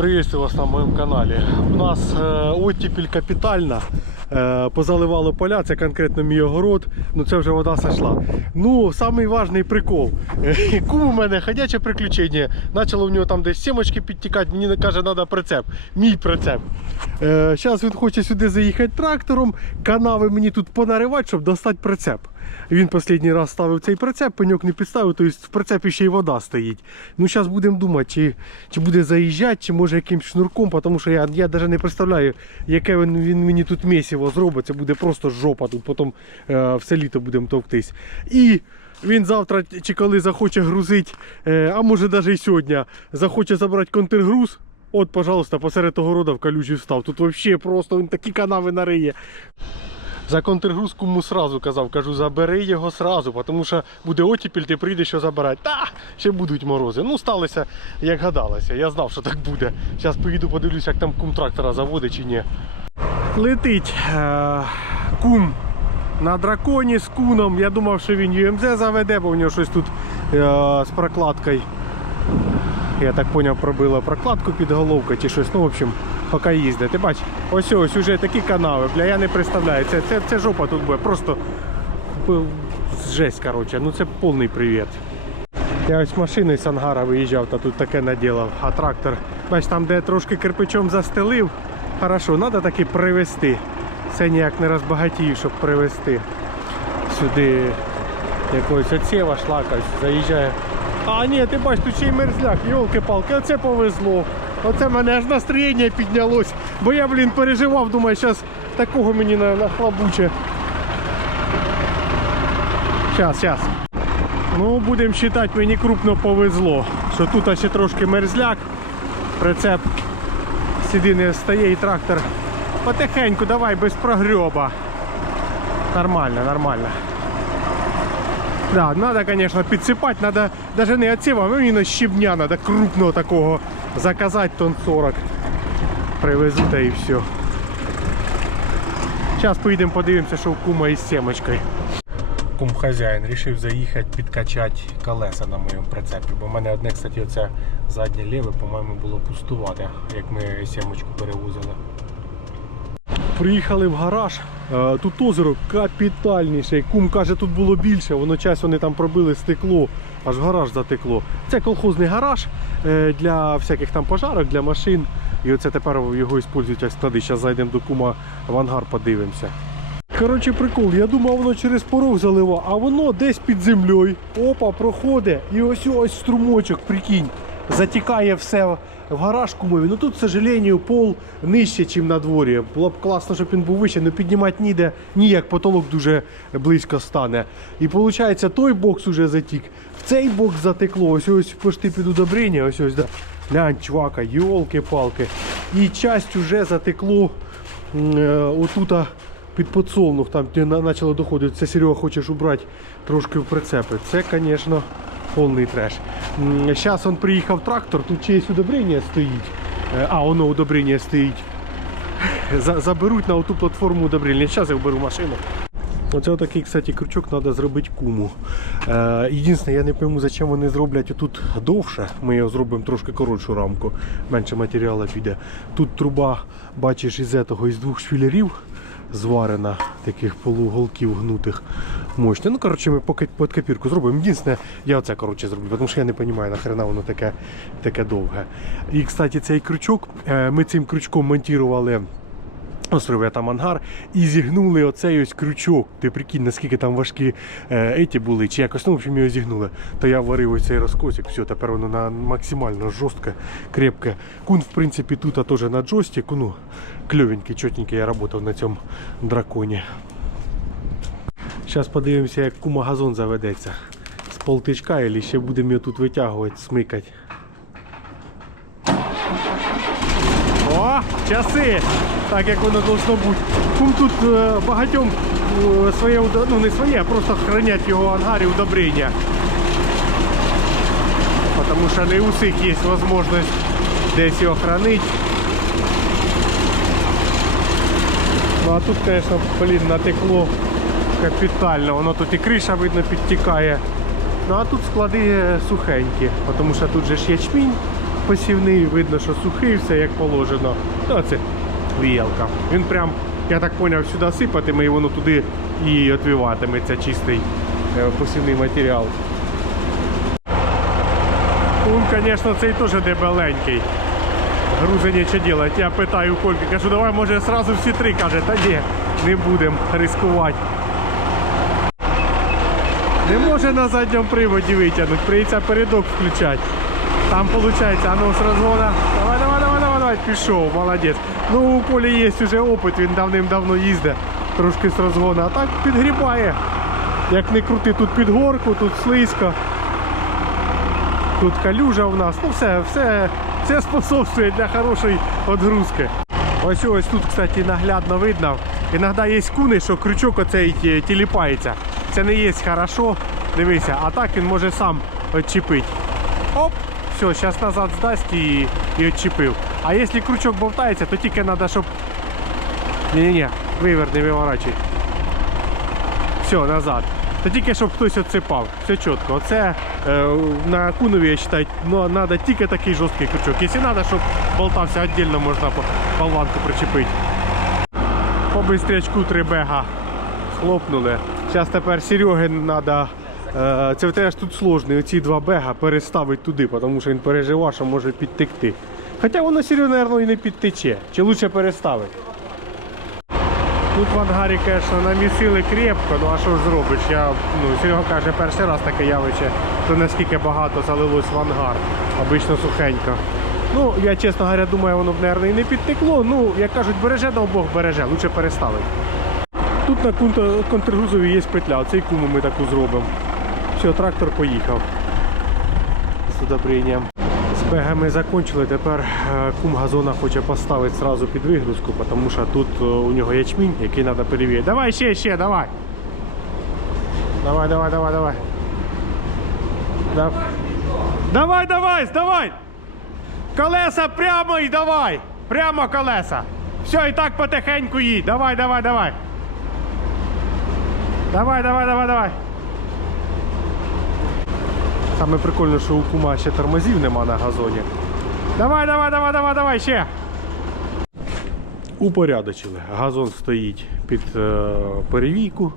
Приветствую вас на моєму каналі. У нас е, оттепель капітальна. Е, позаливало поля, це конкретно мій огород. Ну це вже вода сошла. Ну, самий важний прикол. Е, Кум у мене ходяче приключення. Почало в нього там десь сімочки підтікати, мені каже, треба прицеп. Мій прицеп. Зараз він хоче сюди заїхати трактором, канави мені тут понаривати, щоб достати прицеп. Він останній раз ставив цей прицеп, пеньок не підставив, тобто в прицепі ще й вода стоїть. Ну, зараз будемо думати, чи, чи буде заїжджати, чи може якимсь шнурком, тому що я, я навіть не представляю, яке він, він мені тут місіво зробить. Це буде просто жопа, тут потім е, все літо будемо товктись. І він завтра чи коли захоче грузити, е, а може навіть і сьогодні, захоче забрати контргруз. От, пожалуйста, посеред огорода в калюжі встав. Тут взагалі просто він такі канави нариє. За контргруз кому сразу казав, кажу, забери його сразу, тому що буде оттепель, ти прийдеш що забирати. Та, ще будуть морози. Ну, сталося, як гадалося. Я знав, що так буде. Зараз поїду, подивлюсь, як там кум трактора заводить чи ні. Летить е- кум на драконі з куном. Я думав, що він ЮМЗ заведе, бо у нього щось тут е- з прокладкою. Я так поняв, пробила прокладку під головкою чи щось. Ну, в общем, поки їздить. Ти бач, ось ось уже такі канави. Бля, я не представляю. Це, це, це жопа тут буде. Просто жесть, коротше. Ну це повний привіт. Я ось машиною з ангара виїжджав, та тут таке наділав, а трактор. Бач, там, де я трошки кирпичом застелив, хорошо, треба таки привезти. Це ніяк не розбагатію, щоб привезти сюди якогось оцєва шлака, заїжджає. А ні, ти бачиш, тут ще й мерзляк, йолки-палки, оце повезло. Оце мене аж настроєння піднялось. Бо я, блін, переживав, думаю, зараз такого мені на, нахлобуче. Щас, щас. Ну, будемо вважати, мені крупно повезло. Що тут ще трошки мерзляк, прицеп сюди не стає і трактор. Потихеньку, давай, без прогреба. Нормально, нормально. Да, надо, конечно, підсипати, надо даже не отсевом, а именно щебня надо крупного такого заказать тонн 40. Привезу та і все. Зараз поїдемо подивимося, що у кума із семочкою. Кум хазяїн вирішив заїхати підкачати колеса на моєму прицепі. Бо в мене одне, кстати, оце заднє ліве, по-моєму, було пустувати, як ми сімочку перевозили. Приїхали в гараж. Е, Тут озеро капітальніше. Кум каже, тут було більше. Воно час вони там пробили стекло, аж гараж затекло. Це колхозний гараж е, для всяких там пожарок, для машин. І оце тепер його використовують як склади. Зараз зайдемо до кума в ангар, подивимося. Коротше, прикол, я думав, воно через порог залива, а воно десь під землею. Опа, проходить. І ось ось струмочок, прикинь, затікає все в гараж кумові. Ну тут, к сожалению, пол нижче, ніж на дворі. Було б класно, щоб він був вище, але піднімати ніде ніяк, потолок дуже близько стане. І виходить, той бокс уже затік. В цей бокс затекло. Ось ось пошти під удобрення, ось ось, да. Глянь, чувака, йолки-палки. І часть уже затекло е, отута під подсолнух, там де почало доходити. Це Серега хочеш убрати трошки в прицепи. Це, звісно, повний треш. Зараз він приїхав трактор, тут чиєсь удобрення стоїть. Е, А, воно удобрення стоїть. За- Заберуть на оту платформу удобрення. Зараз я вберу машину. Оце такий, кстати, крючок треба зробити куму. Е, єдине, я не пойму, зачем вони зроблять тут довше. Ми його зробимо трошки коротшу рамку, менше матеріалу піде. Тут труба, бачиш, із этого, із двох швілярів зварена, таких полуголків гнутих. Мощно. Ну, коротше, ми під копірку зробимо. Єдине, я оце коротше зроблю, тому що я не розумію, нахрена воно таке, таке довге. І, кстати, цей крючок, е, ми цим крючком монтували Острові там ангар і зігнули оцей ось крючок. Ти прикинь, наскільки там важкі е, еті були, чи якось, ну, в общем, його зігнули. То я варив ось цей розкосик, все, тепер воно на максимально жорстке, крепке. Кун, в принципі, тут теж на джойстику, ну, кльовенький, чотенький, я працював на цьому драконі. Зараз подивимося, як кума заведеться. З полтичка, або ще будемо його тут витягувати, смикати. О, часи! Так як воно должно бути. Кум тут е, багатьом е, своє, ну не своє, а просто хранять його в ангарі удобрення. Тому що не у всіх є можливість десь його хранити. Ну а тут, звісно, блін, натекло капітально. Воно тут і криша, видно, підтікає. Ну а тут склади сухенькі, тому що тут же ж ячмінь посівний, видно, що сухий, все як положено. Ну, це віялка. Він прям, я так зрозумів, сюди сипатиме і воно туди і відвиватиметься чистий е, посівний матеріал. Кум, звісно, цей теж дебеленький. Грузи нічого делать. Я питаю Кольки, кажу, давай може сразу всі три. Каже, та ні, не будемо ризикувати. Не може на задньому приводі витягнути, прийдеться передок включати. Там виходить, а ну з розгона. Давай, давай, давай, пішов, молодець. Ну, у Колі є вже опит, він давним-давно їздить, трошки з розгону, а так підгрібає. Як не крути, тут під горку, тут слизько. Тут калюжа у нас. Ну все, все, все способствує для хорошої відгрузки. Ось ось тут, кстати, наглядно видно. Іноді є куни, що крючок оцей тіліпається. Це не є хорошо. Дивися, а так він може сам відчепити. Оп! Все, зараз назад здасть і, і відчепив. А якщо крючок болтається, то тільки треба, щоб. Ні-ні-ні, виверни, виворачуй. Все, назад. То тільки щоб хтось оцепав. Все чітко. Оце е, на кунові, я вважаю, ну, треба тільки такий жорсткий крючок. Якщо треба, щоб болтався віддільно, можна болванку причепити. По бистрячку три бега хлопнули. Зараз тепер Сереги треба. Це в тебе тут сложно, оці два бега переставити туди, тому що він переживає, що може підтекти. Хоча воно Серега, мабуть, і не підтече. Чи краще переставити? Тут в ангарі, звісно, намісили крепко, ну а що ж зробиш? Я, ну, Серега каже, перший раз таке явище, то наскільки багато залилось в ангар. Обично сухенько. Ну, я, чесно говоря, думаю, воно б, мабуть, і не підтекло. Ну, як кажуть, береже, дав Бог береже, лучше переставити. Тут на контргрузові є петля, цей куму ми таку зробимо. Все, трактор поїхав. З удобренням. З бегами закончили, тепер е, кум газона хоче поставити сразу під вигрузку, тому що тут е, у нього ячмінь, який треба перевірити. Давай ще, ще, давай. Давай, давай, давай, давай. Давай, давай, давай! Колеса прямо і давай! Прямо колеса! Все, і так потихеньку їдь. Давай, давай, давай. Давай, давай, давай, давай. Саме прикольно, що у кума ще тормозів нема на газоні. Давай, давай, давай, давай, давай, ще. Упорядочили. Газон стоїть під е, перевійку.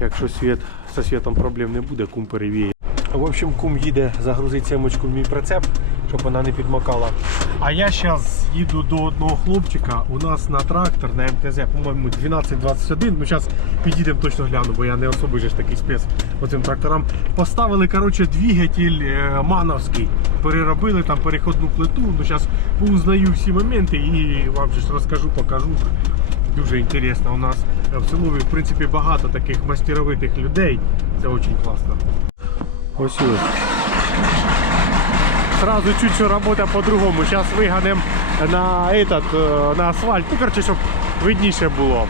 Якщо світ, зі світом проблем не буде, кум перевіє. В общем, кум їде загрузити семочку в мій прицеп, щоб вона не підмокала. А я зараз їду до одного хлопчика. У нас на трактор на МТЗ, по-моєму, 1221. Ну, зараз підійдемо точно гляну, бо я не особий же ж такий спец по цим тракторам. Поставили коротше, двигатель е, мановський. Переробили там переходну плиту. Ну, зараз узнаю всі моменти і вам же розкажу, покажу. Дуже інтересно. У нас в селові, в принципі, багато таких мастеровитих людей. Це дуже класно. Ось ось. Сразу чуть що робота по-другому. Зараз виганемо на, этот, е, на асфальт. Ну, коротше, щоб видніше було.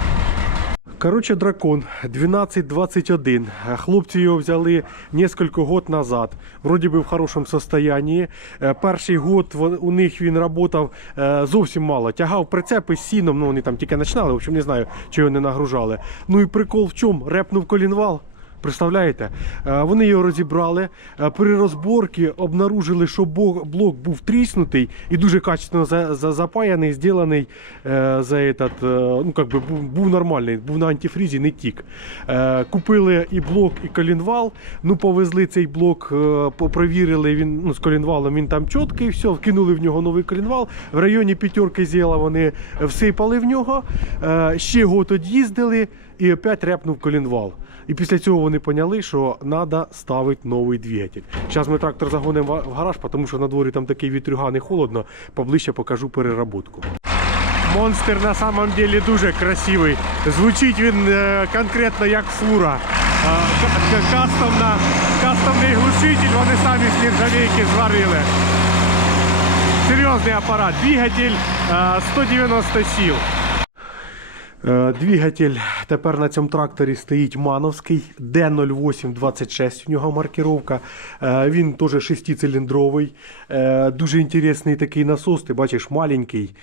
Коротше, дракон 1221. Хлопці його взяли несколько год назад. Вроді би в хорошому состоянні. Е, Перший год у них він працював е, зовсім мало. Тягав прицепи з сіном, ну вони там тільки починали, в общем, не знаю, чи його не нагружали. Ну і прикол в чому? Репнув колінвал. Представляєте? Е, Вони його розібрали. Е, При розборці обнаружили, що блок був тріснутий і дуже качественно за, за, запаяний, зроблений е, за этот, ну, как би був, був нормальний, був на антифрізі, не тік. Купили і блок, і колінвал. Ну, повезли цей блок, попровірили він ну, з колінвалом, він там чіткий, все, вкинули в нього новий колінвал. В районі п'ятерки зіла вони всипали в нього. Ще год од'їздили і опять репнув колінвал. І після цього вони поняли, що треба ставити новий двигатель. Зараз ми трактор загонимо в гараж, тому що на дворі там такий вітрюган і холодно. Поближче покажу переработку. Монстр на самом деле дуже красивий. Звучить він е, конкретно як фура. Е, Кастомна, кастомний глушитель, вони самі з нержавейки зварили. Серйозний апарат. Двигатель е, 190 сил. Е, Двигатель тепер на цьому тракторі стоїть Мановський D0826, у нього маркировка. Е, Він теж шестициліндровий. Е, Дуже інтересний такий насос. Ти бачиш, маленький,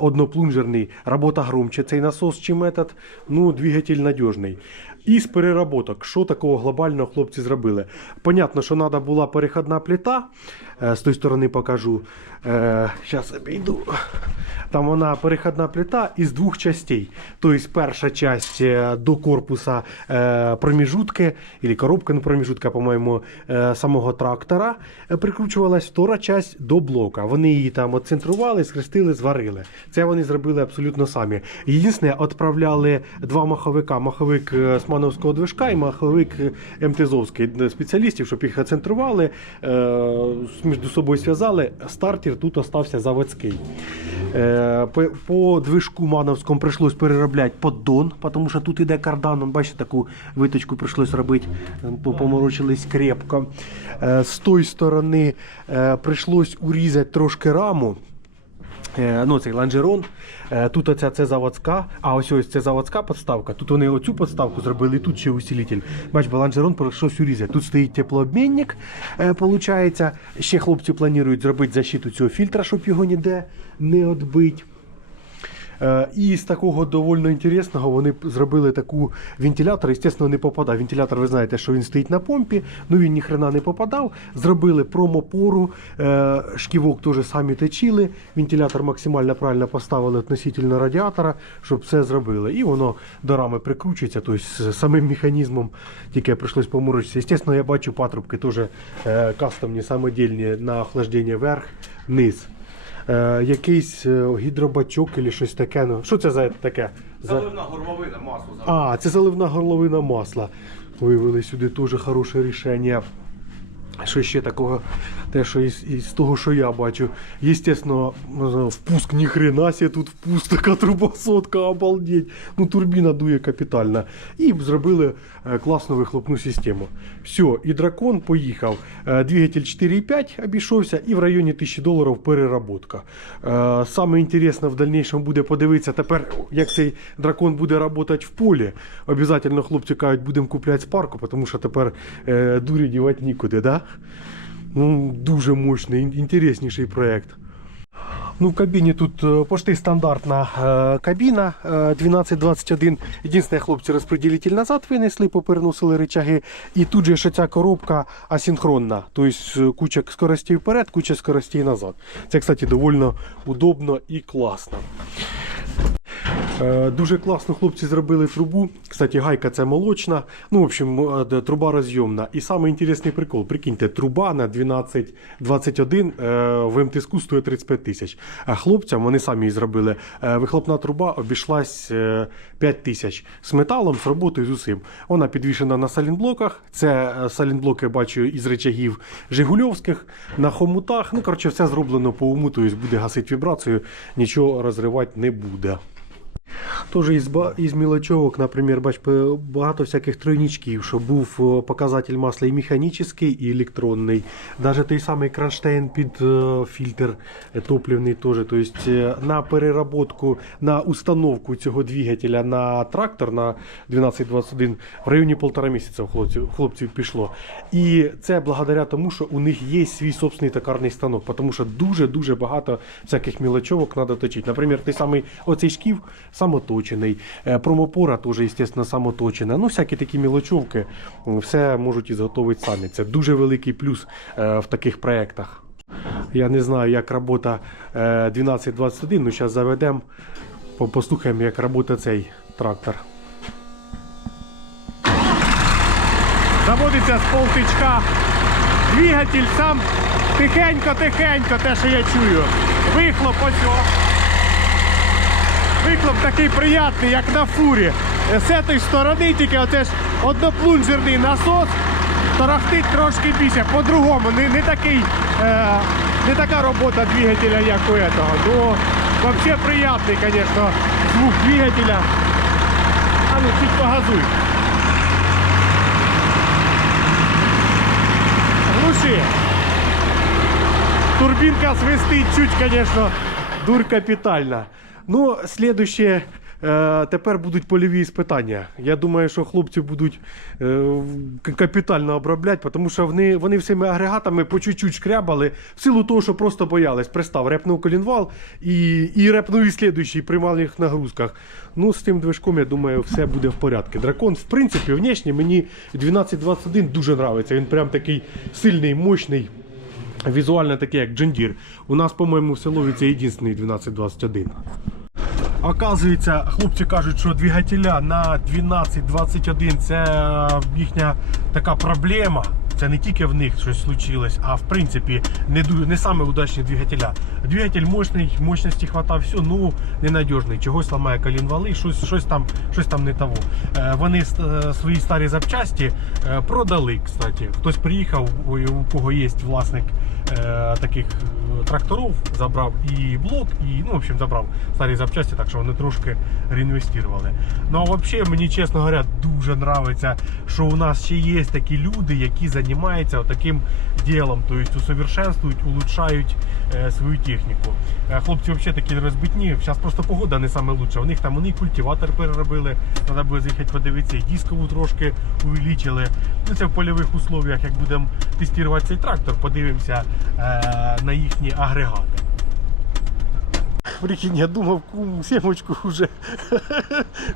одноплунжерний. Робота громче цей насос, чим этот. Ну, двигатель надіжний. Із переработок, що такого глобального хлопці зробили? Понятно, що треба була переходна плита. Е, З тої сторони покажу. Зараз обійду. Там вона переходна плита із двох частей. Тобто перша часть е, до корпуса е, проміжутки, або коробка, не проміжутка, по-моєму, е, самого трактора е, прикручувалась, втора часть до блока. Вони її там отцентрували, схрестили, зварили. Це вони зробили абсолютно самі. Єдине, відправляли два маховика: маховик е, з мановського движка і маховик е, МТЗовський е, спеціалістів, щоб їх оцентрували, е, між собою зв'язали. Стартер тут остався заводський. Е, По, по движку мановському прийшлось переробляти поддон, тому що тут іде карданом. Бачите, таку виточку прийшлось робити, поморочились крепко. Е, З тої сторони е, прийшлось урізати трошки раму. Е, Ну, цей лонжерон. Е, Тут оця це заводська, а ось ось це заводська подставка. Тут вони оцю подставку зробили, тут ще усилитель. Бач, бо ланжерон пройшов урізати. Тут стоїть теплообмінник, е. Ще хлопці планують зробити защиту цього фільтра, щоб його ніде не відбити. Е, І з такого довольно інтересного вони зробили таку вентилятор. Звісно, не попадав. Вентилятор, ви знаєте, що він стоїть на помпі, ну він ніхрена не попадав. Зробили промопору, е, шківок теж самі точили. Вентилятор максимально правильно поставили относительно радіатора, щоб все зробили. І воно до рами прикручується, тобто самим механізмом тільки прийшлось поморочитися. Звісно, я бачу патрубки теж е, кастомні, самодільні на охлаждення вверх, низ. Е, якийсь е, гідробачок або щось таке. Ну, що це за таке? За... Заливна горловина, масло. А, це заливна горловина масла. Вивели сюди теж хороше рішення. Що ще такого, те, що із, із того, що я бачу. Єстественно, впуск ні хрена сі, тут впуск така труба сотка, обалдеть. Ну, турбіна дує капітально. І зробили е, класну вихлопну систему. Все, і дракон поїхав. Е, Двигатель 4,5 обійшовся і в районі 1000 доларів переработка. Е, Саме інтересне в дальнейшем буде подивитися тепер, як цей дракон буде працювати в полі. Обязательно хлопці кажуть, будемо купляти спарку, тому що тепер дурі дівати нікуди, да? Ну, дуже мощний, інтересніший проект. Ну, в кабіні тут е, почти стандартна е, кабіна е, 1221. Єдине, хлопці розподілитель назад винесли, попереносили рычаги. І тут же ще ця коробка асинхронна. Тобто е, куча скоростей вперед, куча скоростей назад. Це, кстати, доволі удобно і класно. Е, Дуже класно хлопці зробили трубу. Кстати, гайка це молочна. Ну, в общем, е, труба розйомна. І самий інтересний прикол. Прикиньте, труба на 1221 е, в МТСК стоїть 35 тисяч. А хлопцям вони самі її зробили. Вихлопна труба обійшлась е, 5 тисяч з металом, з роботою з усім. Вона підвішена на салінблоках. Це салінблоки бачу із речагів Жигульовських на хомутах. Ну, коротше, все зроблено по уму, тобто буде гасити вібрацію, нічого розривати не буде. Тоже із, із мілочовок, наприклад, бач, багато всяких тройничків, що був показатель масла і механічний, і електронний. Навіть той самий кронштейн під е, фільтр е, топливний теж. Тобто на переработку, на установку цього двигателя на трактор на 1221 в районі полтора місяця хлопців, хлопців пішло. І це благодаря тому, що у них є свій собственний токарний станок, тому що дуже-дуже багато всяких мілочовок треба точити. Наприклад, той самий оцей шків самоточений, е, промопора теж, звісно, самоточена. Ну, всякі такі мілочовки все можуть і зготовити самі. Це дуже великий плюс е, в таких проєктах. Я не знаю, як робота е, 1221, ну зараз заведемо, послухаємо, як працює цей трактор. Заводиться з полтичка. Двигатель сам тихенько-тихенько, те, що я чую. Вихлоп ось. О. Вихлоп такий приятний, як на фурі. Е, З цієї сторони тільки оце ж одноплунжерний насос тарахтить трошки більше. По-другому, не, не, такий, е, не така робота двигателя, як у этого. Ну, взагалі приятний, звісно, звук двигателя. А ну, чуть погазуй. Глуши. Турбинка свистит чуть, конечно, дур капитально. Но следующее Е, тепер будуть польові спитання. Я думаю, що хлопці будуть е, капітально обробляти, тому що вони, вони всіми агрегатами по чуть-чуть шкрябали в силу того, що просто боялись. Пристав, репнув колінвал і, і репнув і слідуючий при малих нагрузках. Ну, з тим движком, я думаю, все буде в порядку. Дракон, в принципі, внешне мені 1221 дуже подобається. Він прям такий сильний, мощний. Візуально таке, як Джендір. У нас, по-моєму, в селові це єдиний 1221. Оказується, хлопці кажуть, що двигателя на 12-21 це е, їхня така проблема. Це не тільки в них щось случилось, а в принципі не, не саме удачні двигателя. Двигатель мощний, мощності хватав, все, ну ненадіжний. Чогось ламає колінвали, щось, щось, там, щось там не того. Е, Вони е, свої старі запчасті е, продали, кстати. Хтось приїхав, у кого є власник е, таких е, тракторів, забрав і блок, і ну, в общем, забрав старі запчасті, так що вони трошки реінвестували. Ну а взагалі, мені, чесно говоря, дуже подобається, що у нас ще є такі люди, які займаються таким ділом, тобто усовершенствують, улучшають е, свою техніку. Е, хлопці взагалі такі розбитні. Зараз просто погода не лучша. У них там вони культиватор переробили, треба буде з'їхати подивитися, і дискову трошки увеличили. Ну це в польових условиях, як будемо тестувати цей трактор, подивимося на їхні агрегати. Прикинь, я думав, кум сімочку вже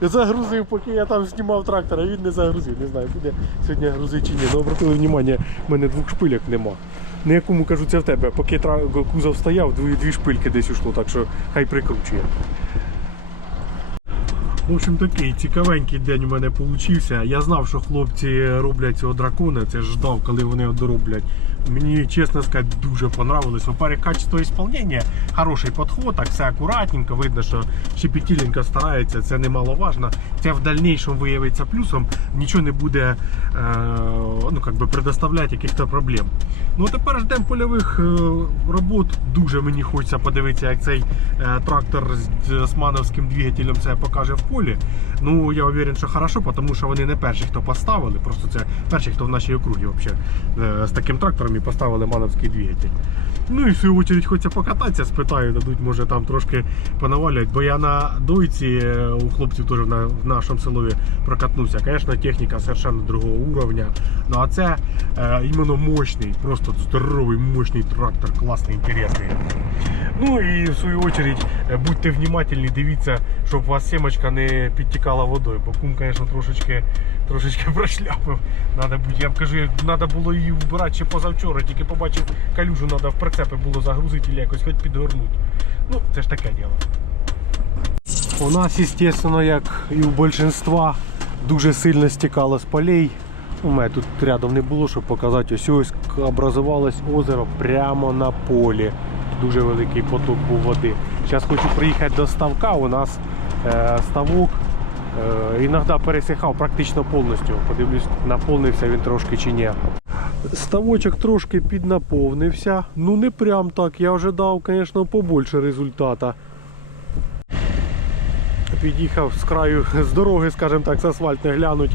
загрузив, поки я там знімав трактор, а він не загрузив. Не знаю, буде сьогодні грузити чи ні. Ну, обратили увагу, в мене двох шпиляк нема. На якому кажу, це в тебе. Поки кузов стояв, дві, дві шпильки десь ушло, так що хай прикручує. В общем, такий цікавенький день у мене получився. Я знав, що хлопці роблять цього дракона, це ж ждав, коли вони його дороблять. Мені, чесно сказати, дуже понравилось. Во-первых, качество исполнения, хороший підход, так все акуратненько, видно, що щепетіленько старається, це немаловажно. Це в дальнейшем виявиться плюсом, нічого не буде е, ну, как би, предоставляти якихось проблем. Ну, тепер ждемо польових е, робот. Дуже мені хочеться подивитися, як цей е, трактор з османовським двигателем це покаже в полі. Ну, я уверен, що хорошо, тому що вони не перші, хто поставили. Просто це перші, хто в нашій округі взагалі з таким трактором і поставили мановський двигатель. Ну і в свою очередь хочеться покататися, спитаю, дадуть, може там трошки понавалять. Бо я на дойці е, у хлопців теж в нашому селові прокатнувся. Звісно, техніка совершенно другого уровня. Ну а це е, іменно мощний, просто здоровий, мощний трактор, класний, інтересний. Ну і в свою очередь е, будьте внимательні, дивіться, щоб у вас сімочка не підтікала водою, бо кум, звісно, трошечки, трошечки прошляпив. Надо я кажу, треба було її вбирати ще позавчора, тільки побачив калюжу, треба в прицепи було загрузити і якось хоч підгорнути. Ну, це ж таке діло. У нас, звісно, як і у більшинства, дуже сильно стікало з полей. У мене тут рядом не було, щоб показати. Ось ось образувалось озеро прямо на полі. Дуже великий поток був води. Зараз хочу приїхати до ставка. У нас е, ставок е, іноді пересихав практично повністю. Подивлюсь, наповнився він трошки чи ні. Ставочок трошки піднаповнився. Ну не прям так. Я ожидав, звісно, побольше результата під'їхав з краю з дороги, скажімо так, з асфальтне глянуть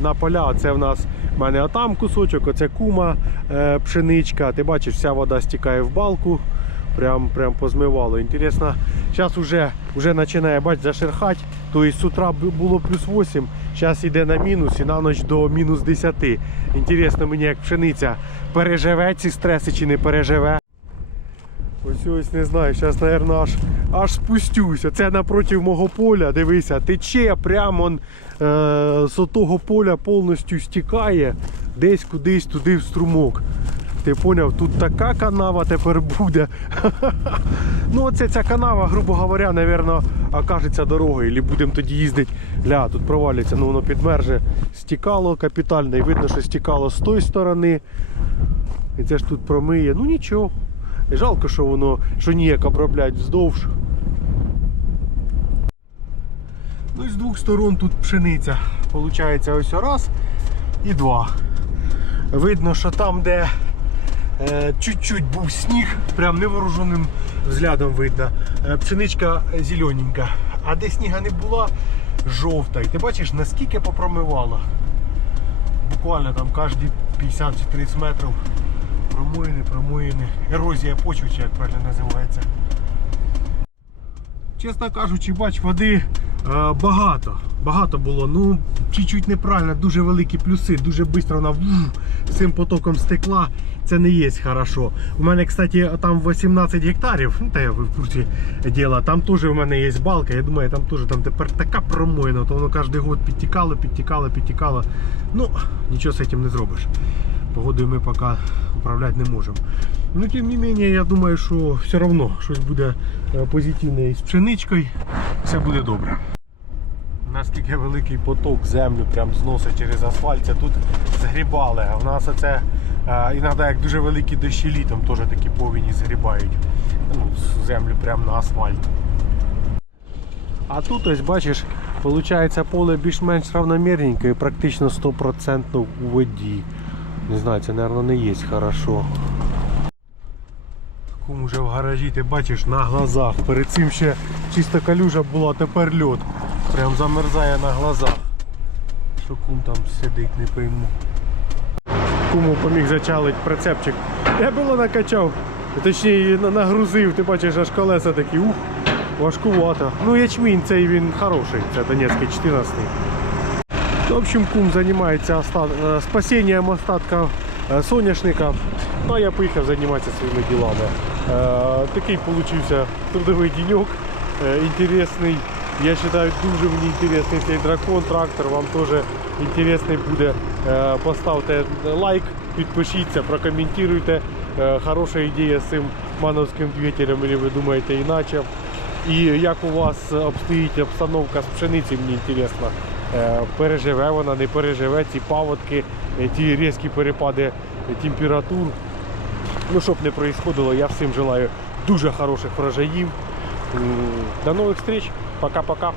на поля. Це в нас в мене отам кусочок, оце кума е, пшеничка. Ти бачиш, вся вода стікає в балку. Прям, прям позмивало. Інтересно, зараз вже, вже починає бач, зашерхати. Тобто з утра бу- було плюс 8, зараз йде на мінус і на ніч до мінус 10. Інтересно мені, як пшениця переживе ці стреси чи не переживе. Ось ось не знаю, зараз, мабуть, аж, аж спустюся. Це напроти мого поля, дивися, тече прямо он, е, з того поля повністю стікає десь кудись туди в струмок. Ти поняв, тут така канава тепер буде. ну, оце ця канава, грубо говоря, напевно, окажеться дорогою. Або будемо тоді їздити. Ля, тут провалюється, ну воно підмерже. Стікало капітально, і видно, що стікало з тої сторони. І це ж тут промиє. Ну нічого. І Жалко, що воно що ніяк оброблять вздовж. Ну і з двох сторон тут пшениця. Получається ось раз і два. Видно, що там, де чуть-чуть був сніг, прям невооруженим взглядом видно. Е, пшеничка зелененька. А де сніга не була, жовта. І ти бачиш, наскільки попромивала. Буквально там кожні 50 чи 30 метрів промоїни, промоїни. Ерозія почви, як правильно називається. Чесно кажучи, бач, води Е, багато. Багато було. Ну, чуть-чуть неправильно, дуже великі плюси, дуже швидко вона цим потоком стекла. Це не є хорошо. У мене, кстати, там 18 гектарів, ну та я в курсі діла, там теж у мене є балка. Я думаю, там теж там тепер така промоїна, то воно кожен год підтікало, підтікало, підтікало. Ну, нічого з цим не зробиш. Погодою ми поки управляти не можемо. Ну, тим не менше, я думаю, що все одно щось буде е, позитивне із пшеничкою. Все буде добре. Наскільки великий поток землю прям зносить через асфальт, це тут згрібали. В нас оце е, іноді як дуже великі дощі літом теж такі повені згрібають. Ну, землю прямо на асфальт. А тут ось бачиш, виходить поле більш-менш равномірненьке і практично 100% у воді. Не знаю, це, мабуть, не є хорошо. Кум уже в гаражі, ти бачиш на глазах. Перед цим ще чисто калюжа була, тепер льот. Прям замерзає на глазах. Що кум там сидить, не пойму. Куму поміг зачалить прицепчик. Я було накачав. Точніше нагрузив, ти бачиш, аж колеса такі, ух, важкувато. Ну ячмінь цей він хороший, це Донецький 14 В общем, кум займається оста- е, спасінням остатка е, соняшника. Ну а я поїхав займатися своїми ділами. Е, Такий получився трудовий денек, е, інтересний. Я вважаю, дуже мені інтересний цей дракон, трактор. Вам теж інтересний буде. Е, Поставте лайк, підпишіться, прокоментуйте. Хороша ідея з цим мановським двигателем, або ви думаєте іначе. І як у вас обстоїть обстановка з пшениці, мені інтересно. Переживе вона, не переживе ці паводки, ті різкі перепади температур. Ну, щоб не происходило, я всім желаю дуже хороших врожаїв. До нових встреч. Пока-пока.